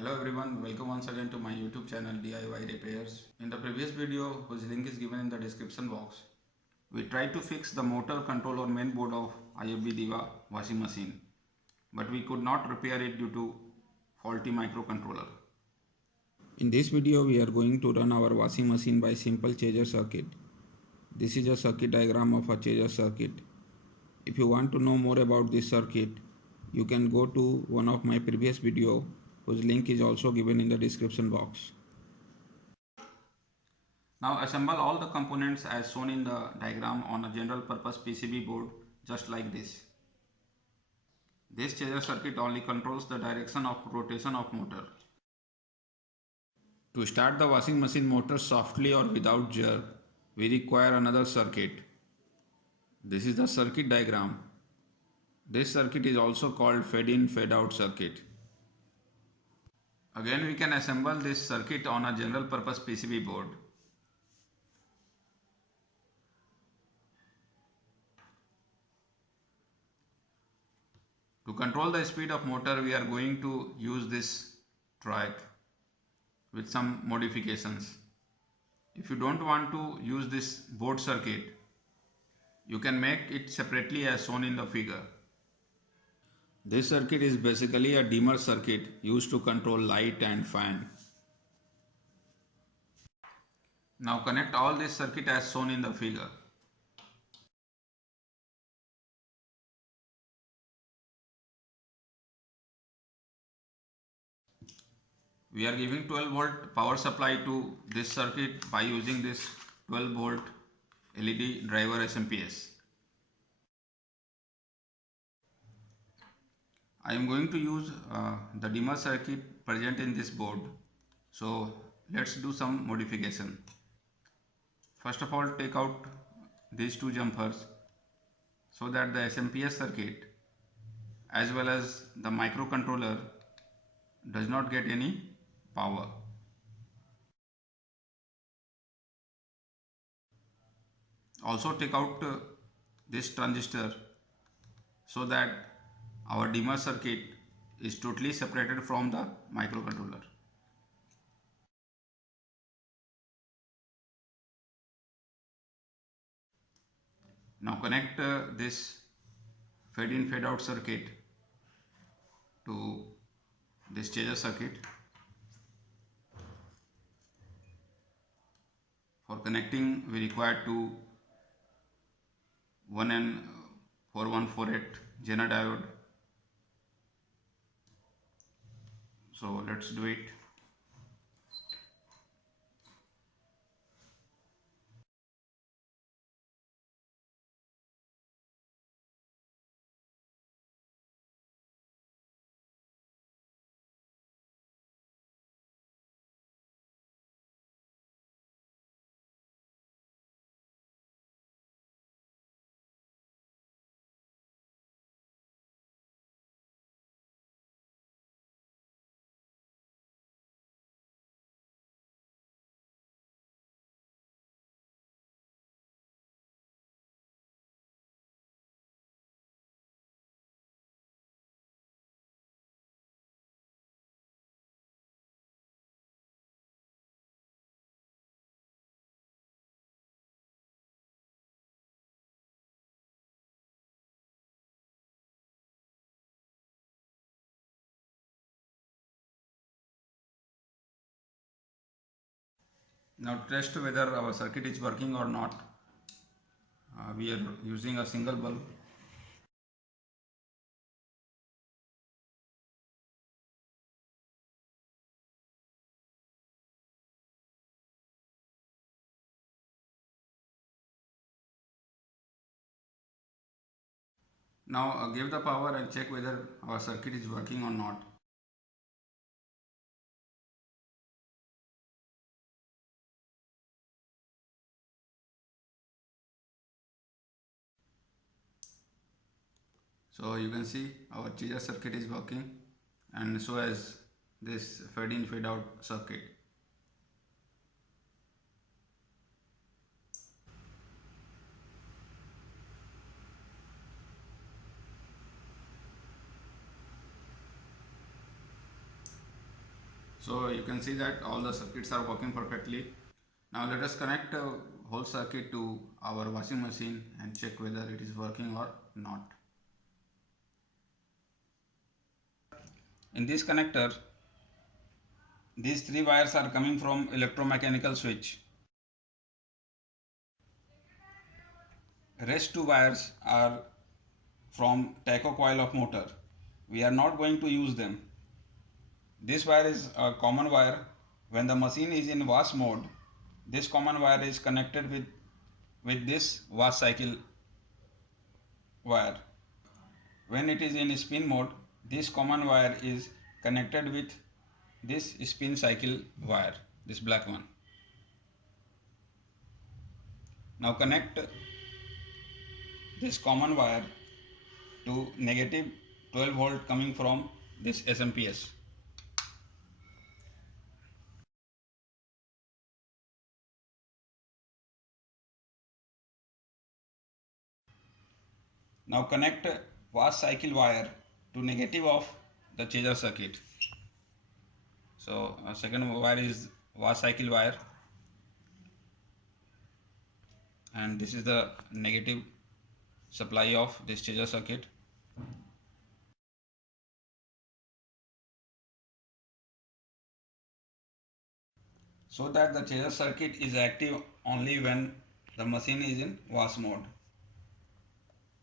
Hello everyone, welcome once again to my YouTube channel DIY Repairs. In the previous video, whose link is given in the description box, we tried to fix the motor control or main board of IFB Diva washing machine, but we could not repair it due to faulty microcontroller. In this video, we are going to run our washing machine by simple changer circuit. This is a circuit diagram of a changer circuit. If you want to know more about this circuit, you can go to one of my previous video whose link is also given in the description box. Now assemble all the components as shown in the diagram on a general purpose PCB board just like this. This changer circuit only controls the direction of rotation of motor. To start the washing machine motor softly or without jerk, we require another circuit. This is the circuit diagram. This circuit is also called fade-in fade-out circuit. Again we can assemble this circuit on a general purpose PCB board. To control the speed of motor, we are going to use this track with some modifications. If you don't want to use this board circuit, you can make it separately as shown in the figure. This circuit is basically a dimmer circuit used to control light and fan. Now connect all this circuit as shown in the figure. We are giving 12 volt power supply to this circuit by using this 12 volt LED driver SMPS. I am going to use the dimmer circuit present in this board. So let's do some modification. First of all, take out these two jumpers so that the SMPS circuit as well as the microcontroller does not get any power. Also take out this transistor so that our dimmer circuit is totally separated from the microcontroller. Now connect this fade-in fade-out circuit to this changer circuit. For connecting, we require two 1N4148 Zener diode. So let's do it. Now to test whether our circuit is working or not, we are using a single bulb. Now give the power and check whether our circuit is working or not. So you can see our changer circuit is working, and so as this fade-in fade-out circuit. So you can see that all the circuits are working perfectly. Now let us connect a whole circuit to our washing machine and check whether it is working or not. In this connector, these three wires are coming from electromechanical switch. Rest two wires are from tacho coil of motor. We are not going to use them. This wire is a common wire. When the machine is in wash mode, this common wire is connected with this wash cycle wire. When it is in spin mode, this common wire is connected with this spin cycle wire, this black one. Now connect this common wire to negative 12 volt coming from this SMPS. Now connect wash cycle wire to negative of the chaser circuit. So second wire is wash cycle wire, and this is the negative supply of this chaser circuit. So that the chaser circuit is active only when the machine is in wash mode.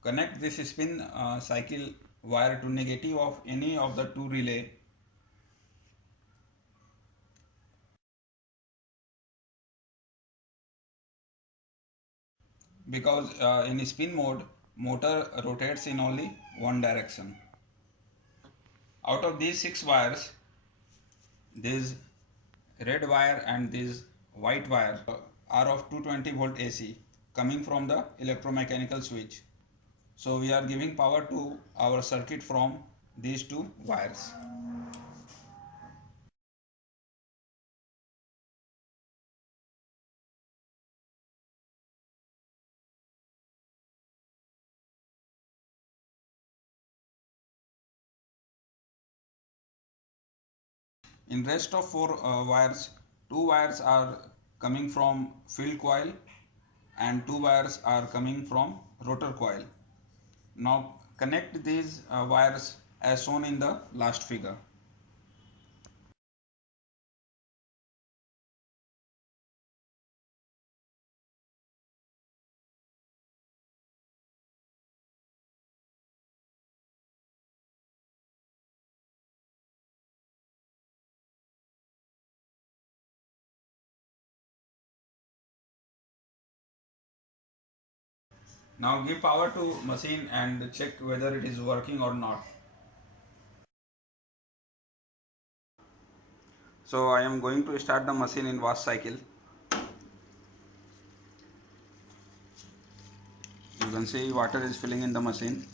Connect this spin cycle wire to negative of any of the two relay. Because in spin mode, motor rotates in only one direction. Out of these 6 wires, this red wire and this white wire are of 220 volt AC coming from the electromechanical switch. So we are giving power to our circuit from these two wires. In rest of 4 wires, 2 wires are coming from field coil and 2 wires are coming from rotor coil. Now connect these wires as shown in the last figure. Now give power to machine and check whether it is working or not. So I am going to start the machine in wash cycle. You can see water is filling in the machine.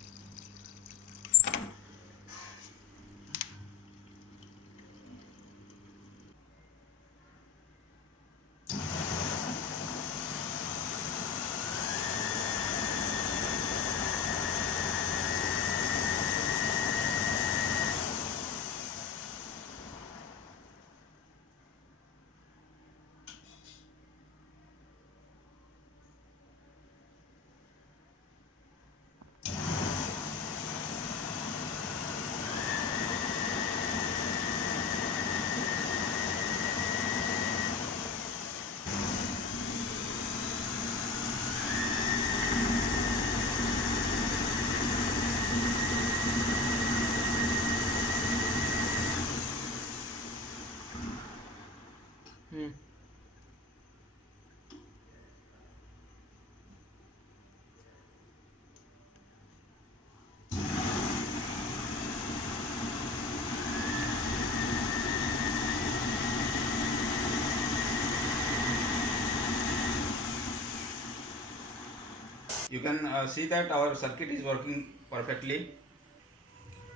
You can see that our circuit is working perfectly.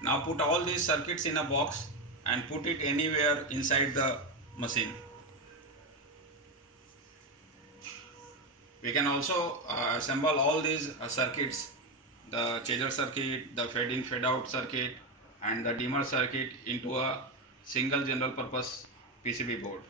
Now put all these circuits in a box and put it anywhere inside the machine. We can also assemble all these circuits, the chaser circuit, the fade in fade out circuit and the dimmer circuit into a single general purpose PCB board.